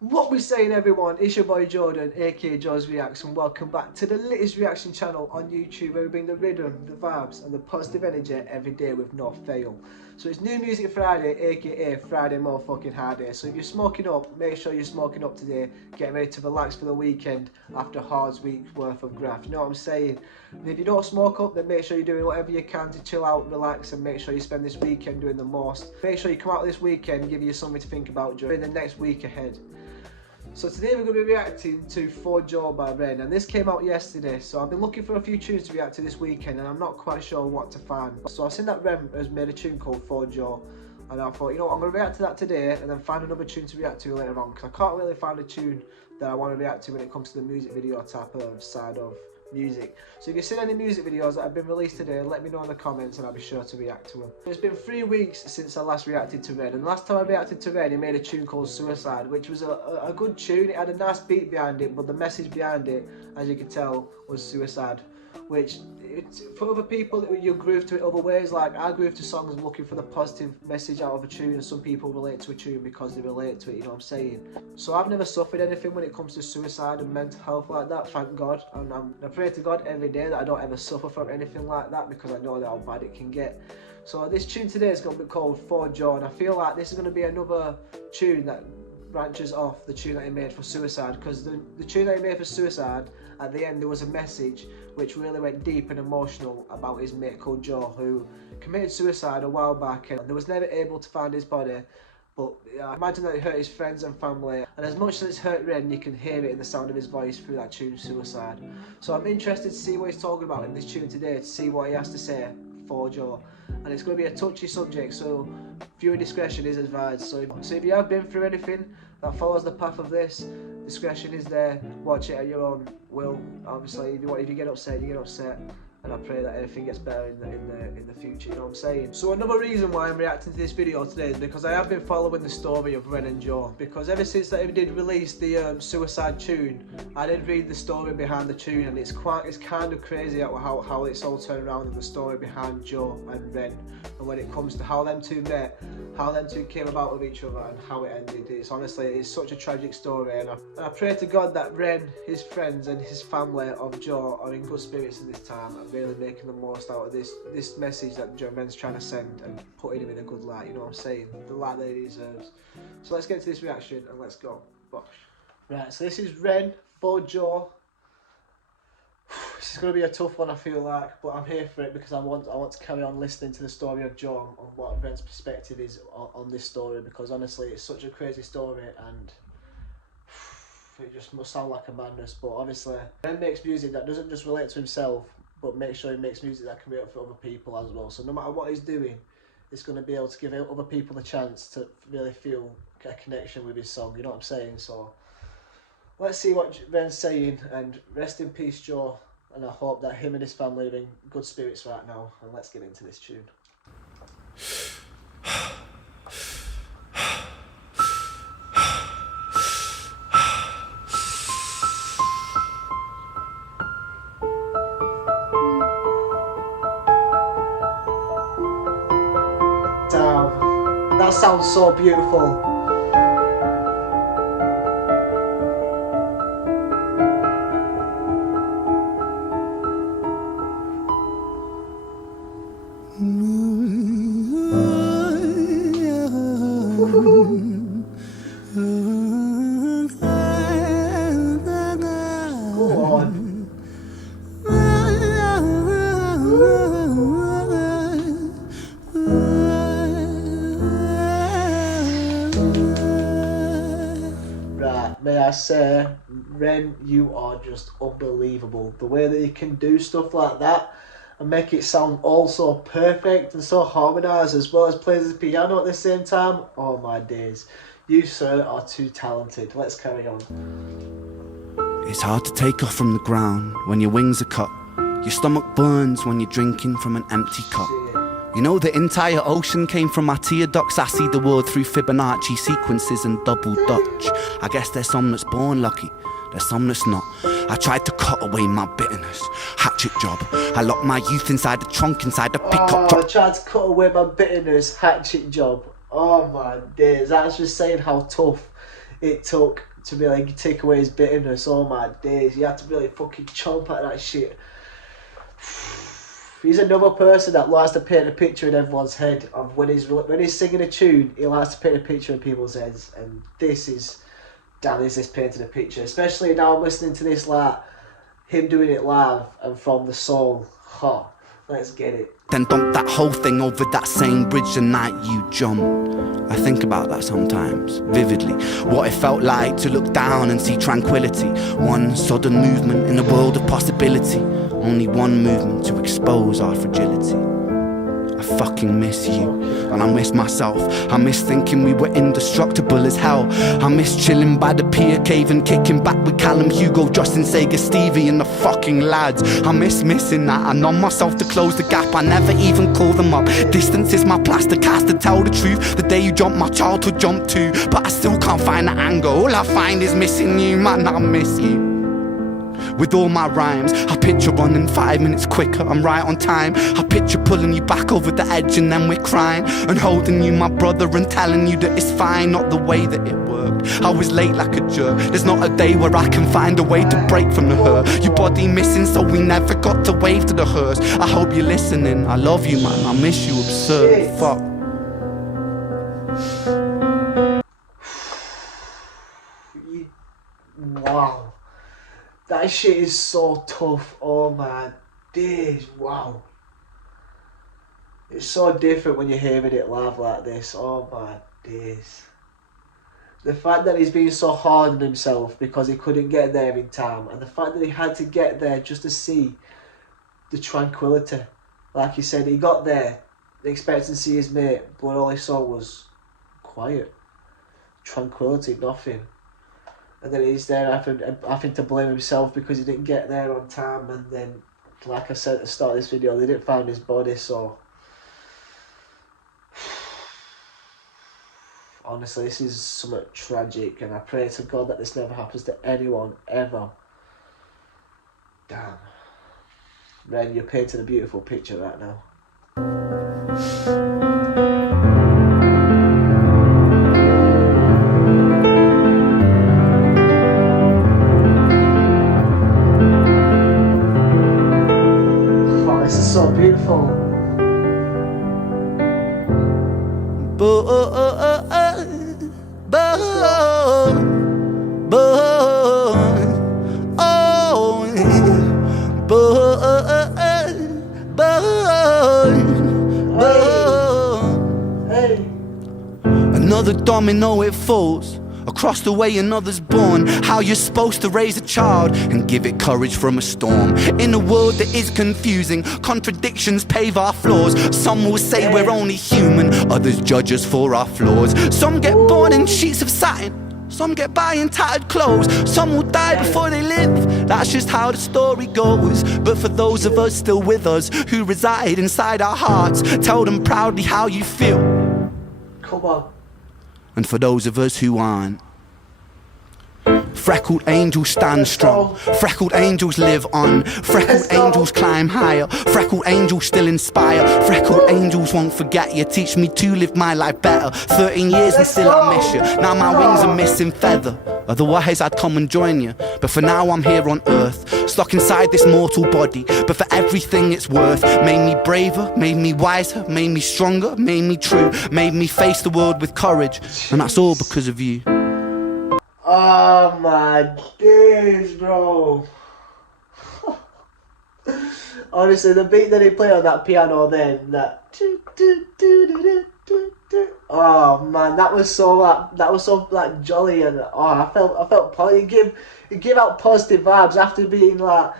What we saying, everyone? It's your boy Jordan, aka Joe's Reacts, and welcome back to the latest reaction channel on YouTube, where we bring the rhythm, the vibes and the positive energy every day with no fail. So it's New Music Friday, aka Friday motherfucking hard day. So if you're smoking up, make sure you're smoking up today, getting ready to relax for the weekend after a hard week's worth of graft. You know what I'm saying? And if you don't smoke up, then make sure you're doing whatever you can to chill out, relax, and make sure you spend this weekend doing the most. Make sure you come out this weekend and give you something to think about during the next week ahead. So today we're going to be reacting to For Joe by Ren, and this came out yesterday, so I've been looking for a few tunes to react to this weekend and I'm not quite sure what to find. So I've seen that Ren has made a tune called For Joe, and I thought, you know what, I'm going to react to that today and then find another tune to react to later on, because I can't really find a tune that I want to react to when it comes to the music video type of side of music. So if you've seen any music videos that have been released today, let me know in the comments and I'll be sure to react to them. It's been 3 weeks since I last reacted to Ren, and the last time I reacted to Ren, he made a tune called Suicide, which was a good tune. It had a nice beat behind it, but the message behind it, as you can tell, was suicide, which for other people you groove to it other ways. Like I groove to songs and looking for the positive message out of a tune, and some people relate to a tune because they relate to it, you know what I'm saying? So I've never suffered anything when it comes to suicide and mental health like that, thank God, and I pray to God every day that I don't ever suffer from anything like that, because I know how bad it can get. So this tune today is going to be called For Joe, and I feel like this is going to be another tune that branches off the tune that he made for Suicide, because the tune that he made for Suicide, at the end there was a message which really went deep and emotional about his mate called Joe, who committed suicide a while back and they was never able to find his body. But I imagine that it hurt his friends and family, and as much as it's hurt Ren, you can hear it in the sound of his voice through that tune Suicide. So I'm interested to see what he's talking about in this tune today, to see what he has to say for Joe. And it's going to be a touchy subject, so viewer discretion is advised. So if you have been through anything that follows the path of this, discretion is there. Watch it at your own will. Obviously, if you get upset, you get upset. And I pray that everything gets better in the future, you know what I'm saying? So another reason why I'm reacting to this video today is because I have been following the story of Ren and Joe. Because ever since that he did release the Suicide tune, I did read the story behind the tune, and it's kind of crazy how it's all turned around, and the story behind Joe and Ren, and when it comes to how them two met, how them two came about with each other, and how it ended. It's such a tragic story, and I pray to God that Ren, his friends and his family of Joe are in good spirits in this time, and really making the most out of this message that Ren's trying to send, and putting him in a good light, you know what I'm saying? The light that he deserves. So let's get to this reaction and let's go. Bosh. Right, so this is Ren For Joe. This is going to be a tough one, I feel like, but I'm here for it because I want to carry on listening to the story of Joe, on what Ren's perspective is on this story, because honestly it's such a crazy story and it just must sound like a madness. But obviously Ren makes music that doesn't just relate to himself, but make sure he makes music that can be up for other people as well. So no matter what he's doing, it's going to be able to give other people the chance to really feel a connection with his song, you know what I'm saying? So let's see what Ren's saying, and rest in peace Joe, and I hope that him and his family are in good spirits right now, and let's get into this tune. Damn, that sounds so beautiful. Go on. Right, may I say, Ren, you are just unbelievable. The way that you can do stuff like that and make it sound all so perfect and so harmonised, as well as plays the piano at the same time. Oh my days. You, sir, are too talented. Let's carry on. It's hard to take off from the ground when your wings are cut. Your stomach burns when you're drinking from an empty cup. You know the entire ocean came from my tear ducts. I see the world through Fibonacci sequences and double Dutch. I guess there's some that's born lucky, there's some that's not. I tried to cut away my bitterness, hatchet job. I locked my youth inside the trunk, inside the pickup truck. I tried to cut away my bitterness, hatchet job. Oh my days, that's just saying how tough it took to really take away his bitterness. Oh my days, he had to really fucking chomp at that shit. He's another person that likes to paint a picture in everyone's head of when he's singing a tune, he likes to paint a picture in people's heads, and this is, damn, is this painting a picture? Especially now I'm listening to this, like, him doing it live and from the soul. Huh, let's get it. Then dump that whole thing over that same bridge the night you jumped. I think about that sometimes, vividly. What it felt like to look down and see tranquility. One sudden movement in a world of possibility. Only one movement to expose our fragility. I fucking miss you, and I miss myself. I miss thinking we were indestructible as hell. I miss chilling by the pier cave and kicking back with Callum, Hugo, Justin, Sega, Stevie and the fucking lads. I miss missing that. I numb myself to close the gap. I never even call them up. Distance is my plaster cast, to tell the truth. The day you jumped, my childhood jumped too. But I still can't find the anger. All I find is missing you, man, I miss you. With all my rhymes, I picture running 5 minutes quicker, I'm right on time. I picture pulling you back over the edge and then we're crying, and holding you, my brother, and telling you that it's fine, not the way that it worked. I was late like a jerk, there's not a day where I can find a way to break from the hurt. Your body missing, so we never got to wave to the hearse. I hope you're listening, I love you, man, I miss you absurd. Fuck. Wow. That shit is so tough. Oh my days, wow. It's so different when you're hearing it live like this. Oh my days. The fact that he's being so hard on himself because he couldn't get there in time, and the fact that he had to get there just to see the tranquility. Like he said, he got there expecting to see his mate, but all he saw was quiet, tranquility, nothing. And then he's there having to blame himself because he didn't get there on time. And then, like I said at the start of this video, they didn't find his body. So, honestly, this is somewhat tragic. And I pray to God that this never happens to anyone, ever. Damn. Ren, you're painting a beautiful picture right now. So beautiful. Another domino, it falls. Across the way another's born. How you're supposed to raise a child and give it courage from a storm. In a world that is confusing, contradictions pave our flaws. Some will say we're only human, others judge us for our flaws. Some get born in sheets of satin, some get by in tattered clothes. Some will die before they live, that's just how the story goes. But for those of us still with us, who reside inside our hearts, tell them proudly how you feel. Come on. And for those of us who aren't, freckled angels stand strong, freckled angels live on, freckled angels climb higher, freckled angels still inspire, freckled angels won't forget you, teach me to live my life better. 13 years and still I miss you, now my wings are missing feather. Otherwise I'd come and join you, but for now I'm here on earth, stuck inside this mortal body. But for everything it's worth, made me braver, made me wiser, made me stronger, made me true, made me face the world with courage, and that's all because of you. Oh my days, bro. Honestly, the beat that he played on that piano then, that oh man, that was so like jolly, and oh, I felt positive. He give out positive vibes after being like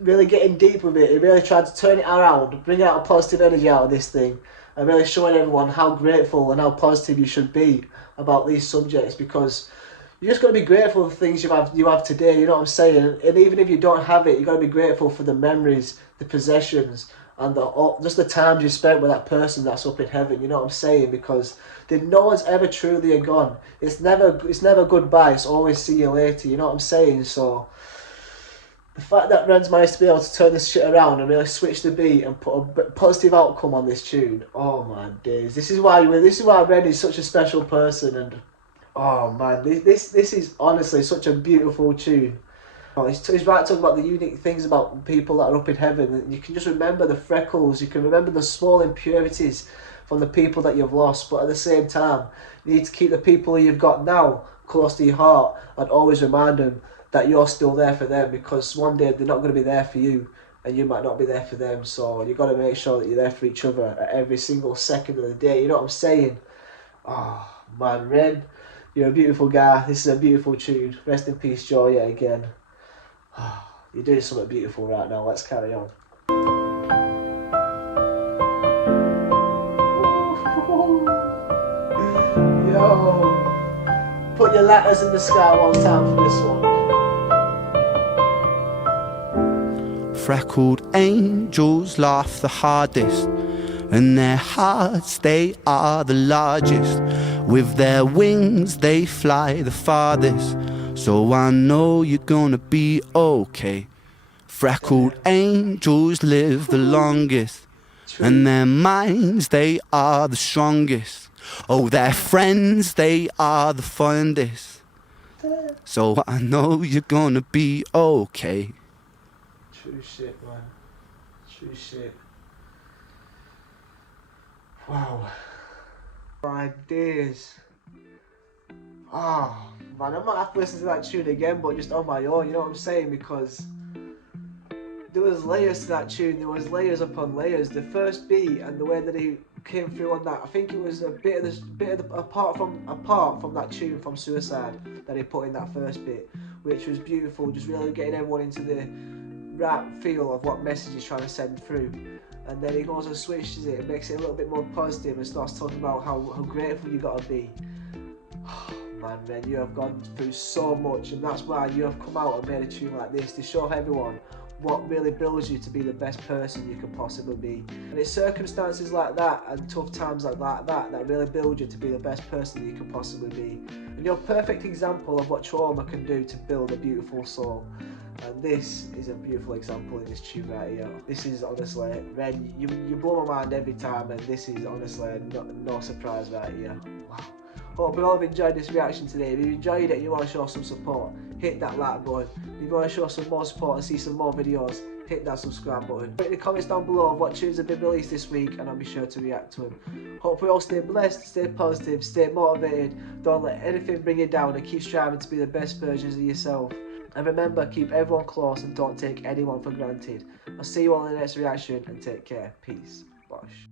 really getting deep with it. He really tried to turn it around, bring out a positive energy out of this thing, and really showing everyone how grateful and how positive you should be about these subjects, because you just got to be grateful for things you have today, you know what I'm saying? And even if you don't have it, you got to be grateful for the memories, the possessions, and just the times you spent with that person that's up in heaven, you know what I'm saying? Because no one's ever truly gone. It's never goodbye, it's always see you later, you know what I'm saying? So the fact that Ren's managed to be able to turn this shit around and really switch the beat and put a positive outcome on this tune, oh my days. This is why Ren is such a special person, and Oh man, this is honestly such a beautiful tune. Oh, he's right talking about the unique things about people that are up in heaven. You can just remember the freckles, you can remember the small impurities from the people that you've lost, but at the same time, you need to keep the people you've got now close to your heart and always remind them that you're still there for them, because one day they're not going to be there for you and you might not be there for them. So you've got to make sure that you're there for each other at every single second of the day. You know what I'm saying? Oh man, Ren, you're a beautiful guy. This is a beautiful tune. Rest in peace, Joy, yet again. You're doing something beautiful right now. Let's carry on. Yo, put your letters in the sky one time for this one. Freckled angels laugh the hardest, and their hearts, they are the largest. With their wings, they fly the farthest. So I know you're gonna be okay. Freckled angels live the longest, and their minds, they are the strongest. Oh, their friends, they are the fondest. So I know you're gonna be okay. True shit, man. True shit. Wow. My days. Oh, man, I might have to listen to that tune again, but just on my own, you know what I'm saying? Because there was layers to that tune, there was layers upon layers. The first beat and the way that he came through on that, I think it was a bit of the apart from that tune from Suicide that he put in that first bit, which was beautiful, just really getting everyone into the right feel of what message he's trying to send through. And then he goes and switches it and makes it a little bit more positive and starts talking about how grateful you gotta be. Man, you have gone through so much, and that's why you have come out and made a tune like this to show everyone what really builds you to be the best person you can possibly be. And it's circumstances like that and tough times like that really build you to be the best person you can possibly be. And you're a perfect example of what trauma can do to build a beautiful soul. And this is a beautiful example in this tune right here. This is honestly, Ren, you blow my mind every time, and this is honestly no surprise right here. Wow. Hope you all have enjoyed this reaction today. If you enjoyed it and you want to show some support, hit that like button. If you want to show some more support and see some more videos, hit that subscribe button. Put in the comments down below of what tunes have been released this week, and I'll be sure to react to them. Hope we all stay blessed, stay positive, stay motivated, don't let anything bring you down, and keep striving to be the best versions of yourself. And remember, keep everyone close and don't take anyone for granted. I'll see you all in the next reaction, and take care. Peace. Bosh.